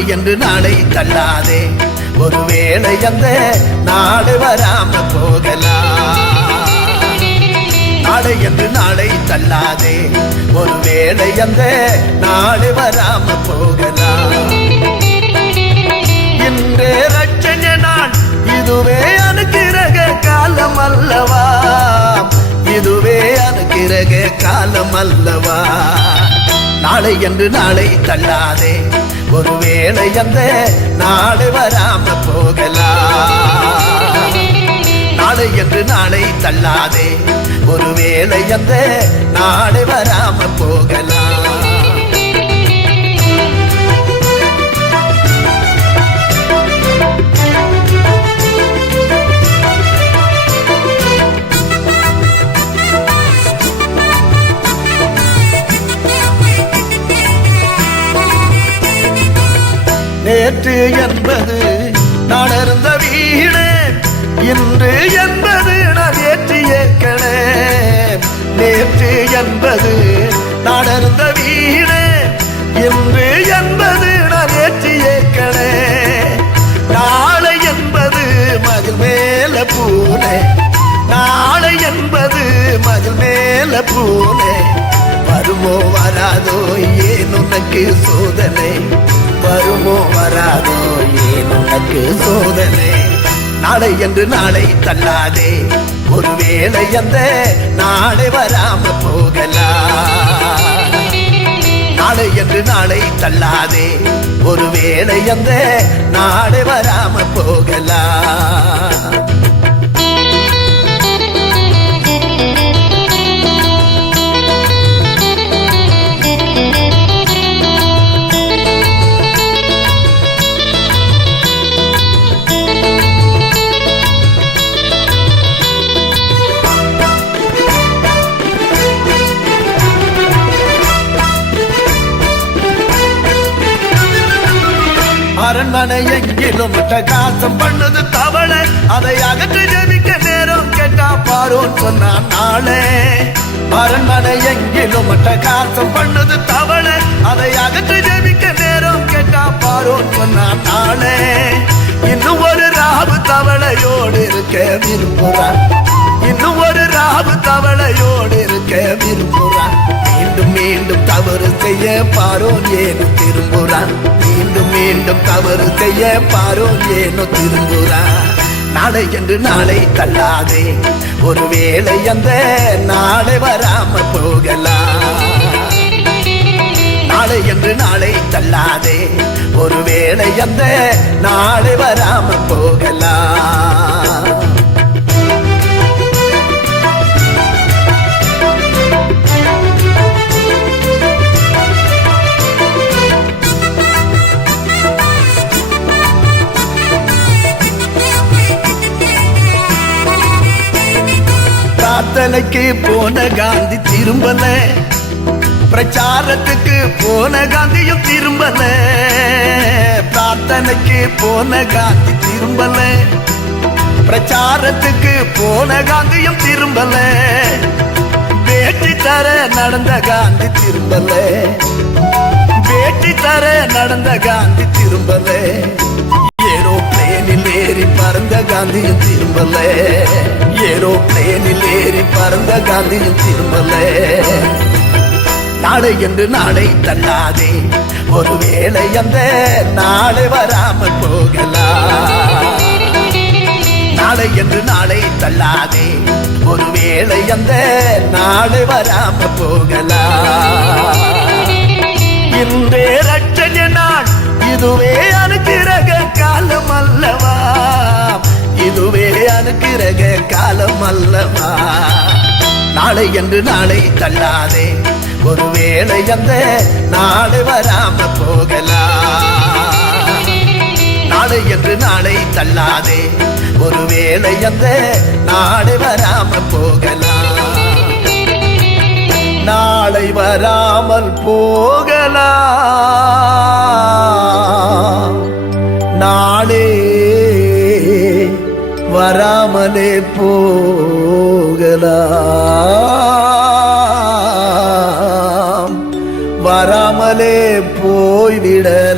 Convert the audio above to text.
நாளை என்று நாளை தள்ளாதே, ஒருவேளை அந்த நாளை வராம போகலாம். நாளை என்று நாளை தள்ளாதே, ஒருவேளை அந்த நாளை வராம போகலாம். இன்றே ரட்சண நாள், இதுவே அனுக்கிரக காலம் அல்லவா, இதுவே அனுக்கிரக காலம் அல்லவா. நாளை என்று நாளை தள்ளாதே, ஒருவேளை அந்த நாளை வராம போகலாம். நாளை என்று நாளை தள்ளாதே, ஒருவேளை அந்த நாளை வராம போகலாம். நேற்று என்பது நான் இருந்த வீடு, இன்று என்பது நான் ஏற்றிய கணே. நேற்று என்பது நான் இருந்த வீடு, இன்று என்பது நான் ஏற்றிய கணே. நாளை என்பது மதில் மேல பூனே, நாளை என்பது மதில் மேல பூனே. வருமோ வராதோ ஏன் உனக்கு சோதனை, வருமோ வராதோ ஏன் உனக்கு சோதனை. நாளை என்று நாளை தள்ளாதே, ஒருவேளை அந்த நாளை வராம போகலாம். நாளை என்று நாளை தள்ளாதே, ஒருவேளை அந்த நாளை வராம போகலாம். அரண்மனை எங்கிலும் காசம் பண்ணுது தவளை, அதை அகற்று ஜெபிக்க நேரம் கேட்டா பாரோன் சொன்னான் நாளே. அரண்மனை எங்கிலும் காசம் பண்ணுது தவளை, அதை அகற்று ஜெபிக்க நேரம் கேட்டா பாரோன் சொன்னான் நாளே. இன்னும் ஒரு ராவு தவளையோடு இருக்க விரும்புறான், இன்னும் ஒரு ராவு தவளையோடு இருக்க விரும்புறான். மீண்டும் மீண்டும் தவறு செய்ய பாரோன் ஏனோ திரும்புறான், மீண்டும் மீண்டும் தவறு செய்ய பாரோன் ஏனோ திரும்புறான். நாளை என்று நாளை தள்ளாதே, ஒருவேளை அந்த நாளை வராம போகலாம். நாளை என்று நாளை தள்ளாதே, ஒருவேளை அந்த நாளை வராம போகலாம். பிரார்த்தனைக்கு போன காந்தி திரும்பல, பிரச்சாரத்துக்கு போன காந்தியும் திரும்பல. பிரார்த்தனைக்கு போன காந்தி திரும்பல, பிரச்சாரத்துக்கு போன காந்தியும் திரும்பல. வேட்டி தர நடந்த காந்தி திரும்பல, வேட்டி தர நடந்த காந்தி திரும்பல. ஏரோப்ளேனில் ஏறி பறந்த காந்தியும் திரும்பல, ஏரோப்ளேனில் ஏறி பறந்த காந்தியும் திரும்பல. நாளை என்று நாளை தள்ளாதே, ஒருவேளை அந்த நாளை வராம போகலாம். நாளை என்று நாளை தள்ளாதே, ஒருவேளை அந்த நாளை வராம போகலாம். இன்றே ரட்சண நாள், இதுவே அனுக்கிரக காலம் அல்லவா, இதுவே அனுக்கிரக காலம் அல்லவா. நாளை என்று நாளை தள்ளாதே, ஒருவேளை அந்த நாளை வராம போகலாம். நாளை என்று நாளை தள்ளாதே, ஒருவேளை அந்த நாளை வராம போகலாம். நாளை வராமல் போகலாம், நாளே வராமலே போகலாம், வராமலே போய்விடலாம்.